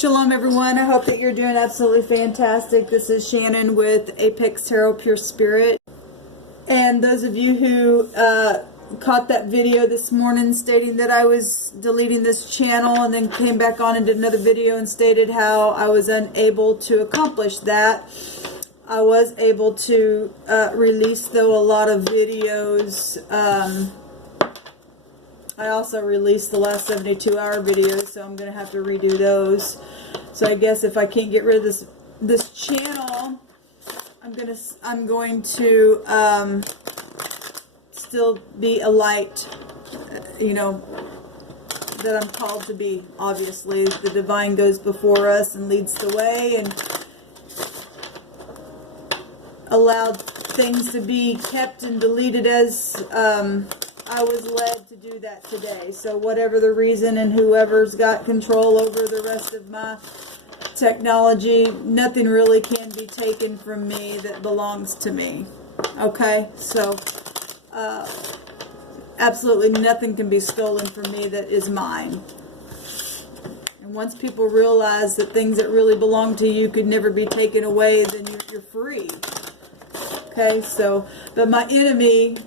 Shalom everyone, I hope that you're doing absolutely fantastic. This is Shannon with ShAhH Pure Spirit. And those of you who caught that video this morning stating that I was deleting this channel and then came back on and did another video and stated how I was unable to accomplish that. I was able to release, though, a lot of videos. I also released the last 72-hour videos, so I'm going to have to redo those. So I guess if I can't get rid of this channel, I'm going to still be a light, you know, that I'm called to be. Obviously, the divine goes before us and leads the way, and allowed things to be kept and deleted as I was led to do that today. So whatever the reason, and whoever's got control over the rest of my technology, nothing really can be taken from me that belongs to me. Okay, so absolutely nothing can be stolen from me that is mine. And once people realize that things that really belong to you could never be taken away, then you're free. Okay, so, but my enemy,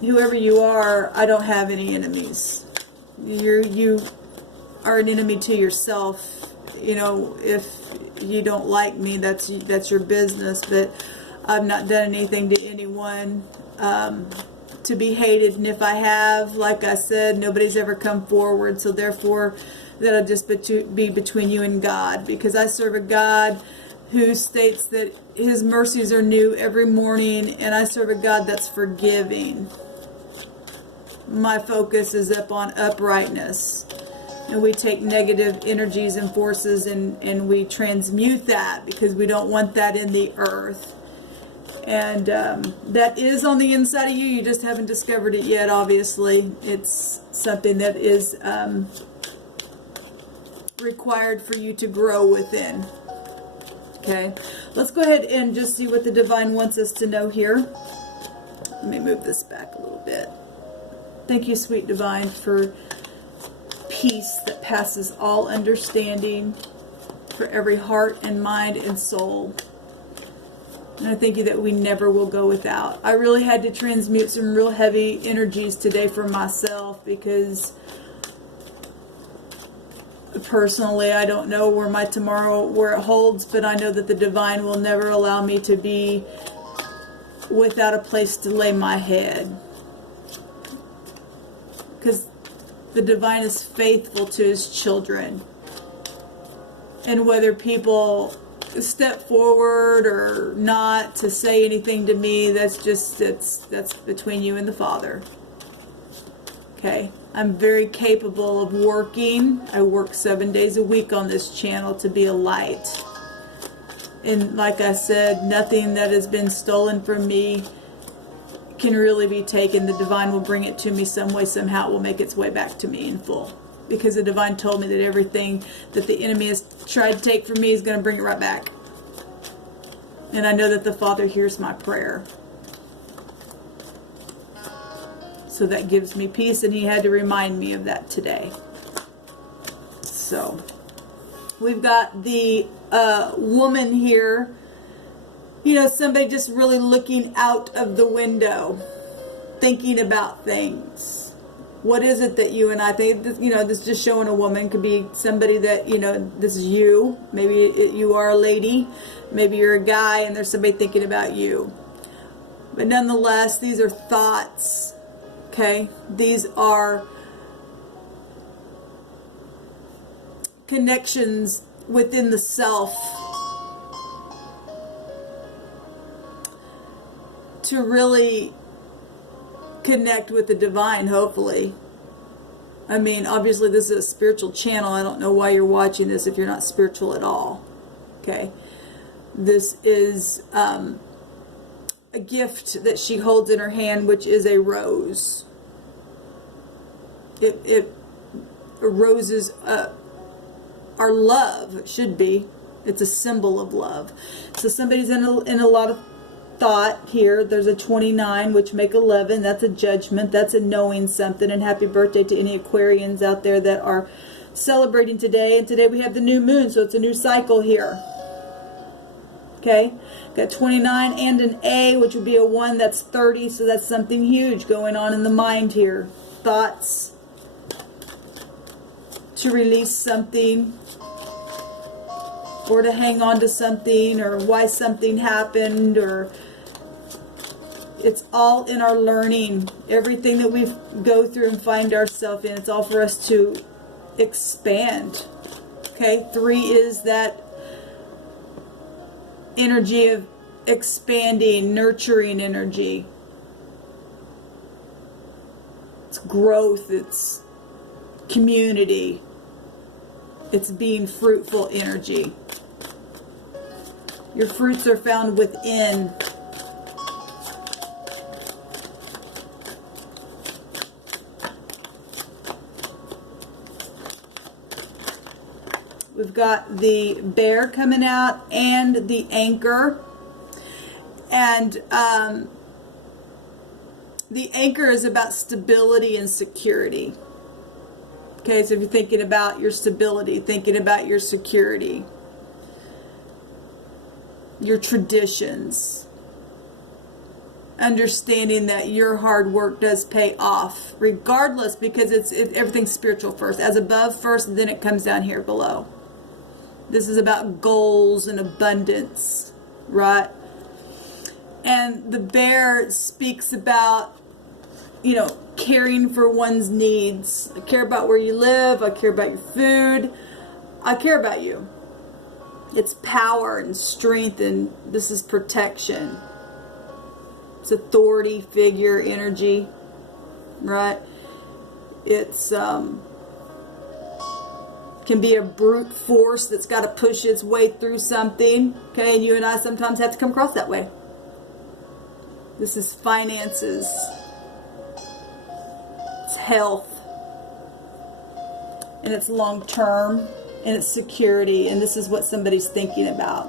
whoever you are, I don't have any enemies. You are an enemy to yourself. You know, if you don't like me, that's your business. But I've not done anything to anyone to be hated. And if I have, like I said, nobody's ever come forward. So therefore, that'll just be between you and God. Because I serve a God who states that His mercies are new every morning, and I serve a God that's forgiving. My focus is up on uprightness, and we take negative energies and forces and we transmute that, because we don't want that in the earth. And that is on the inside of you. You just haven't discovered it yet, obviously. It's something that is required for you to grow within. Okay, let's go ahead and just see what the divine wants us to know here. Let me move this back a little bit. Thank you, sweet divine, for peace that passes all understanding for every heart and mind and soul. And I thank you that we never will go without. I really had to transmute some real heavy energies today for myself, because personally, I don't know where my tomorrow, where it holds, but I know that the divine will never allow me to be without a place to lay my head. Because the divine is faithful to His children. And whether people step forward or not to say anything to me, that's between you and the Father. Okay, I'm very capable of working. I work 7 days a week on this channel to be a light. And like I said, nothing that has been stolen from me can really be taken. The divine will bring it to me some way, somehow. It will make its way back to me in full. Because the divine told me that everything that the enemy has tried to take from me is going to bring it right back. And I know that the Father hears my prayer. So that gives me peace, and He had to remind me of that today. So, we've got the woman here. You know, somebody just really looking out of the window, thinking about things. What is it that you and I think? You know, this just showing a woman. Could be somebody that, you know, this is you. Maybe you are a lady. Maybe you're a guy, and there's somebody thinking about you. But nonetheless, these are thoughts. Okay, these are connections within the self to really connect with the divine, hopefully. I mean, obviously this is a spiritual channel. I don't know why you're watching this if you're not spiritual at all. Okay, this is a gift that she holds in her hand, which is a rose. Roses are love. It should be. It's a symbol of love. So somebody's in a lot of thought here. There's a 29, which make 11. That's a judgment. That's a knowing something. And happy birthday to any Aquarians out there that are celebrating today, and today we have the new moon, so it's a new cycle here. Okay, got 29 and an A, which would be a 1, that's 30, so that's something huge going on in the mind here. Thoughts, to release something, or to hang on to something, or why something happened, or it's all in our learning. Everything that we go through and find ourselves in, it's all for us to expand. Okay, 3 is that energy of expanding, nurturing energy. It's growth, it's community, it's being fruitful energy. Your fruits are found within. We've got the bear coming out and the anchor. And the anchor is about stability and security. Okay, so if you're thinking about your stability, thinking about your security, your traditions, understanding that your hard work does pay off, regardless, because everything's spiritual first. As above first, then it comes down here below. This is about goals and abundance, right? And the bear speaks about, caring for one's needs. I care about where you live. I care about your food. I care about you. It's power and strength, and this is protection. It's authority figure energy, right? It's can be a brute force that's got to push its way through something. Okay, and you and I sometimes have to come across that way. This is finances. It's health. And it's long term. And it's security. And this is what somebody's thinking about.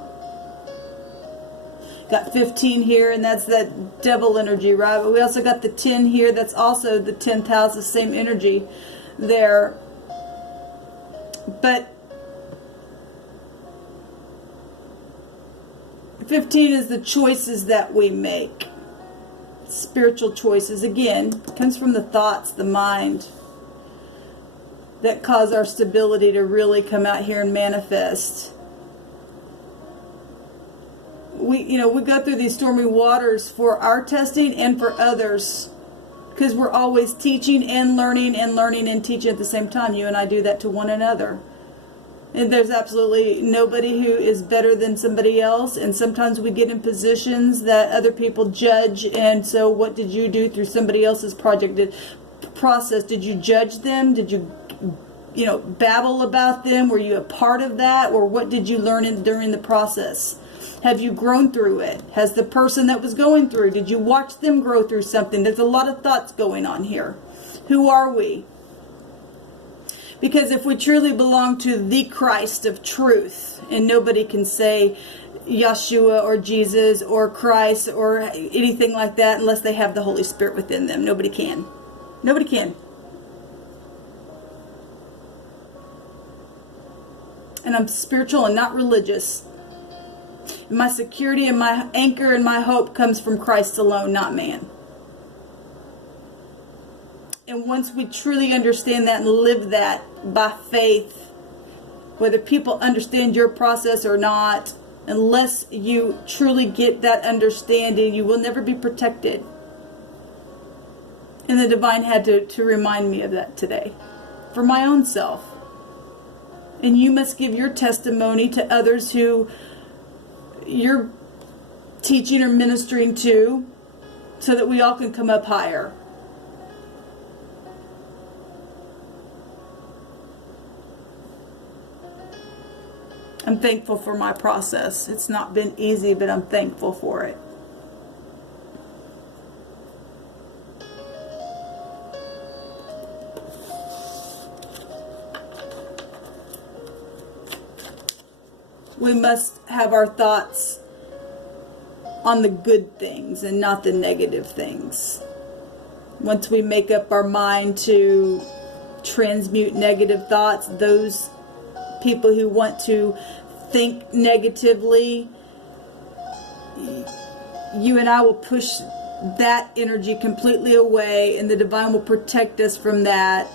Got 15 here, and that's that devil energy, right? But we also got the 10 here. That's also the 10th house, the same energy there. But 15 is the choices that we make. Spiritual choices. Again, comes from the thoughts, the mind, that cause our stability to really come out here and manifest. We go through these stormy waters for our testing and for others, because we're always teaching and learning and teaching at the same time. You and I do that to one another. And there's absolutely nobody who is better than somebody else. And sometimes we get in positions that other people judge. And so what did you do through somebody else's process? Did you judge them? Did you babble about them? Were you a part of that? Or what did you learn during the process? Have you grown through it? Has the person that was going through, did you watch them grow through something? There's a lot of thoughts going on here. Who are we? Because if we truly belong to the Christ of truth, and nobody can say Yeshua or Jesus or Christ or anything like that unless they have the Holy Spirit within them. Nobody can. Nobody can. And I'm spiritual and not religious. My security and my anchor and my hope comes from Christ alone, not man. And once we truly understand that and live that by faith, whether people understand your process or not, unless you truly get that understanding, you will never be protected. And the divine had to remind me of that today for my own self. And you must give your testimony to others who you're teaching or ministering to, so that we all can come up higher. I'm thankful for my process. It's not been easy, but I'm thankful for it. We must have our thoughts on the good things and not the negative things. Once we make up our mind to transmute negative thoughts. Those people who want to think negatively, you and I will push that energy completely away, and the divine will protect us from that.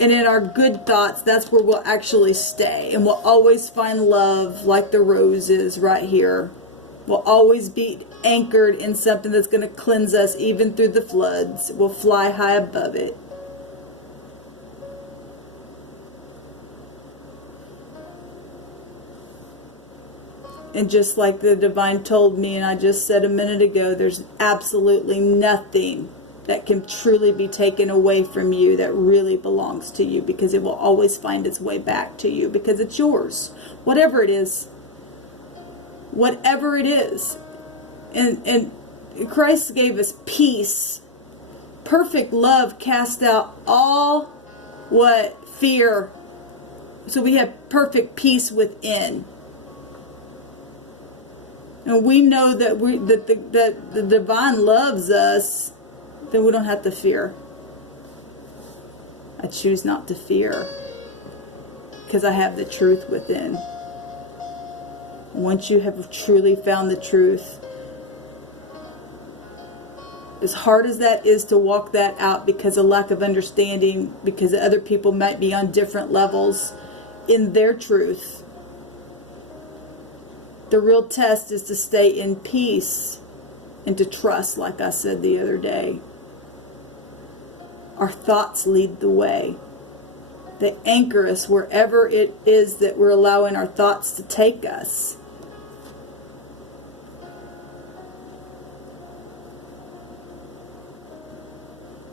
And in our good thoughts, that's where we'll actually stay, and we'll always find love like the roses right here. We'll always be anchored in something that's going to cleanse us even through the floods. We'll fly high above it. And just like the divine told me, and I just said a minute ago, there's absolutely nothing that can truly be taken away from you that really belongs to you, because it will always find its way back to you, because it's yours. Whatever it is. Whatever it is. And Christ gave us peace. Perfect love casts out all what? Fear. So we have perfect peace within. And we know that that the divine loves us, then we don't have to fear. I choose not to fear, because I have the truth within. Once you have truly found the truth, as hard as that is to walk that out because of lack of understanding, because other people might be on different levels in their truth, the real test is to stay in peace and to trust, like I said the other day. Our thoughts lead the way. They anchor us wherever it is that we're allowing our thoughts to take us.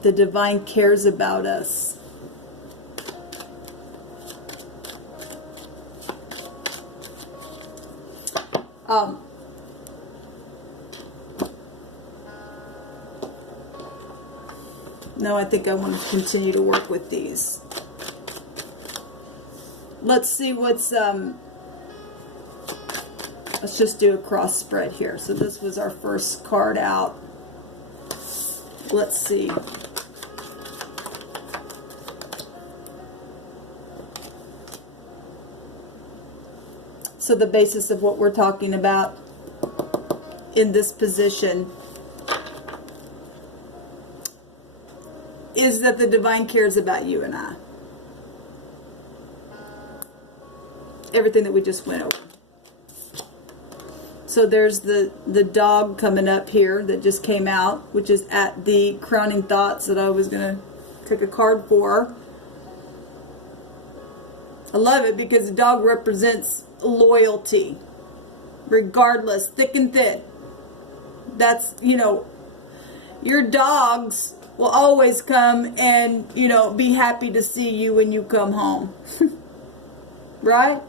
The divine cares about us. No, I think I want to continue to work with these. Let's see what's, let's just do a cross spread here. So this was our first card out. Let's see. So the basis of what we're talking about in this position is that the divine cares about you and I. Everything that we just went over. So there's the dog coming up here that just came out, which is at the crowning thoughts that I was going to take a card for. I love it because the dog represents loyalty, regardless, thick and thin. That's, you know, your dogs will always come and, you know, be happy to see you when you come home. Right?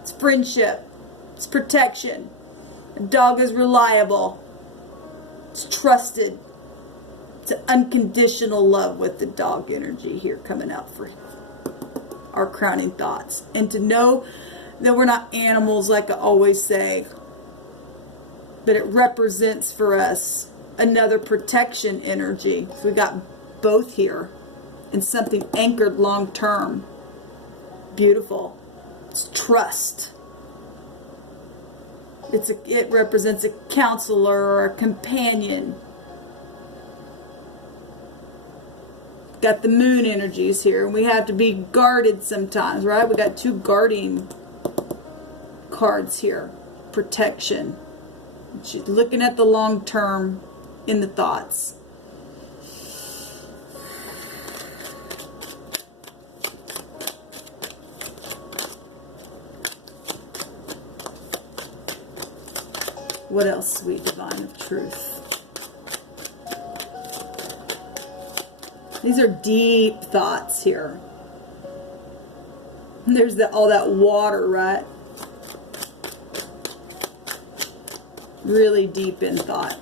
It's friendship. It's protection. A dog is reliable. It's trusted. It's an unconditional love with the dog energy here coming out for our crowning thoughts. And to know that we're not animals, like I always say, but it represents for us another protection energy. So we got both here and something anchored long term. Beautiful. It's trust. It represents a counselor or a companion. Got the moon energies here, and we have to be guarded sometimes, right? We got two guarding cards here. Protection. She's looking at the long term in the thoughts. What else, sweet divine of truth? These are deep thoughts here. And there's all that water, right? Really deep in thought.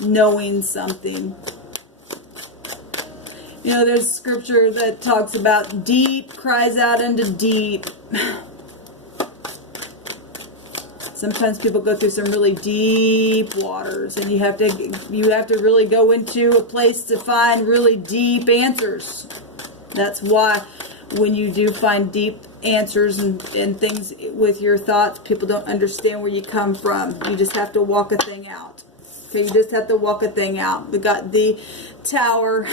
Knowing something. You know, there's scripture that talks about deep cries out unto deep. Sometimes people go through some really deep waters, and you have to really go into a place to find really deep answers. That's why when you do find deep answers and things with your thoughts, people don't understand where you come from. You just have to walk a thing out. Okay, you just have to walk a thing out. We got the Tower.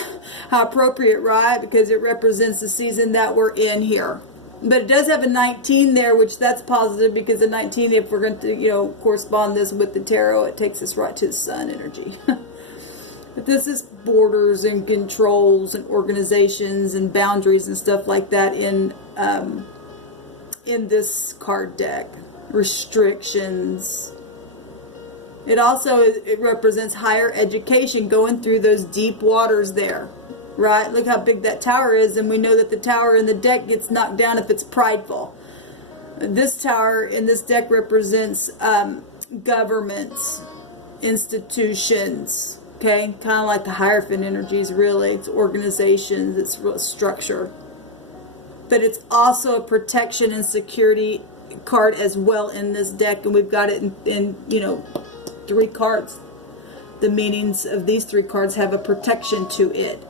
How appropriate, right? Because it represents the season that we're in here. But it does have a 19 there, which that's positive, because the 19, if we're going to, correspond this with the tarot, it takes us right to the sun energy. But this is borders and controls and organizations and boundaries and stuff like that in this card deck. Restrictions. It also it represents higher education, going through those deep waters there. Right? Look how big that tower is, and we know that the tower in the deck gets knocked down if it's prideful. This tower in this deck represents governments, institutions, okay? Kind of like the Hierophant energies, really. It's organizations, it's real structure. But it's also a protection and security card as well in this deck, and we've got it in 3 cards. The meanings of these 3 cards have a protection to it.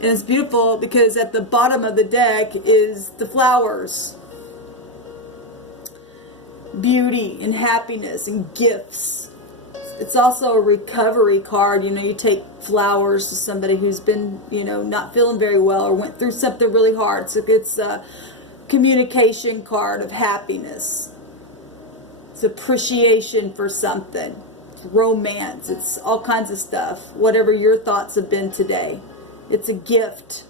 And it's beautiful because at the bottom of the deck is the flowers. Beauty and happiness and gifts. It's also a recovery card. You take flowers to somebody who's been, not feeling very well or went through something really hard. So it's a communication card of happiness. It's appreciation for something. It's romance. It's all kinds of stuff. Whatever your thoughts have been today. It's a gift.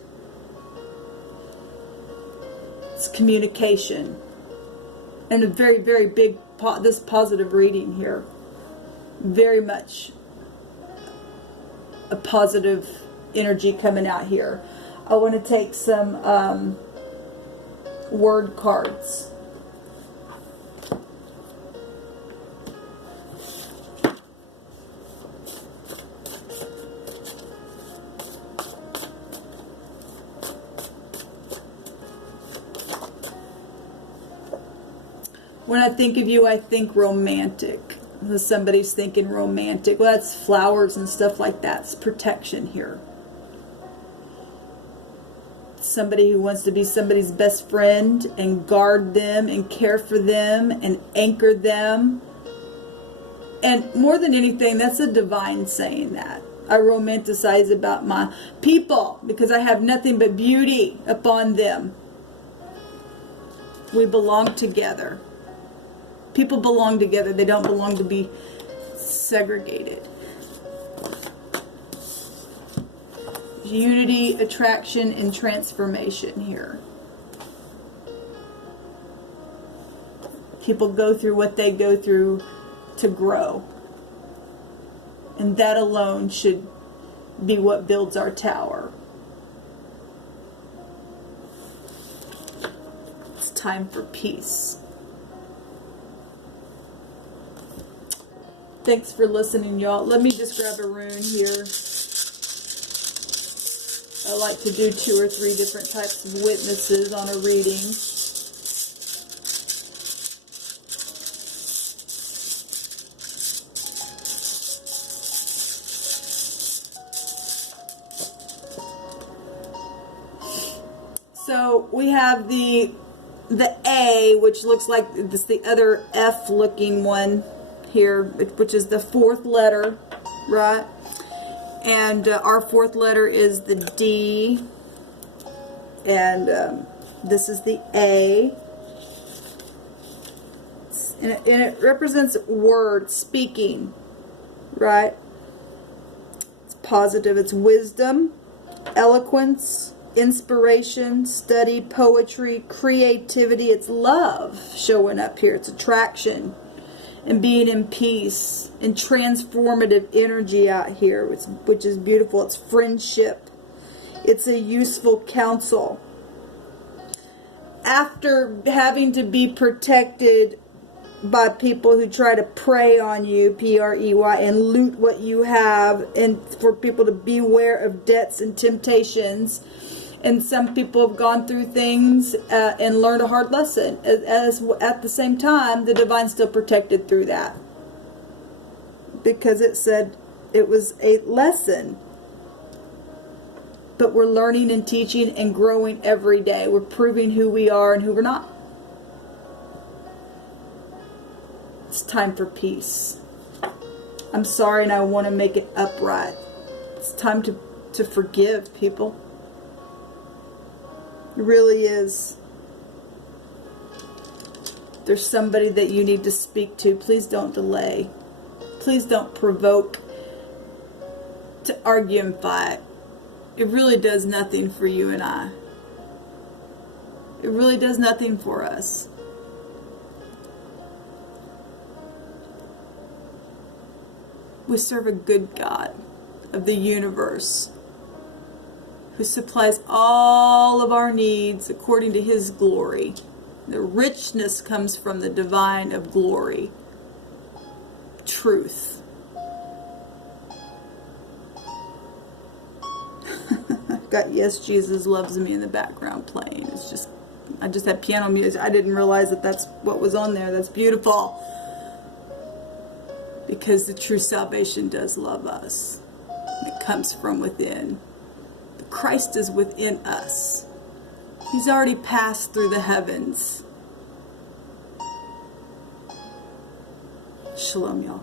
It's communication. And a very, very big, this positive reading here. Very much a positive energy coming out here. I want to take some word cards. When I think of you, I think romantic. Somebody's thinking romantic. Well, that's flowers and stuff like that. It's protection here. Somebody who wants to be somebody's best friend and guard them and care for them and anchor them. And more than anything, that's a divine saying that. I romanticize about my people because I have nothing but beauty upon them. We belong together. People belong together. They don't belong to be segregated. Unity, attraction, and transformation here. People go through what they go through to grow. And that alone should be what builds our tower. It's time for peace. Thanks for listening, y'all. Let me just grab a rune here. I like to do 2 or 3 different types of witnesses on a reading. So we have the A, which looks like this the other F looking one here, which is the 4th letter, right? And our 4th letter is the D, and this is the A, and it represents word, speaking, right? It's positive. It's wisdom, eloquence, inspiration, study, poetry, creativity. It's love showing up here. It's attraction. And being in peace and transformative energy out here, which is beautiful. It's friendship. It's a useful counsel. After having to be protected by people who try to prey on you, P-R-E-Y, and loot what you have, and for people to beware of debts and temptations, And some people have gone through things and learned a hard lesson. As at the same time, the divine still protected through that, because it said it was a lesson. But we're learning and teaching and growing every day. We're proving who we are and who we're not. It's time for peace. I'm sorry, and I want to make it upright. It's time to forgive people. It really is. If there's somebody that you need to speak to, please don't delay. Please don't provoke to argue and fight. It really does nothing for you and I. It really does nothing for us. We serve a good God of the universe, who supplies all of our needs according to His glory. The richness comes from the divine of glory. Truth. I've got Yes, Jesus Loves Me in the background playing. It's just, I just had piano music. I didn't realize that that's what was on there. That's beautiful. Because the true salvation does love us. It comes from within. Christ is within us. He's already passed through the heavens. Shalom, y'all.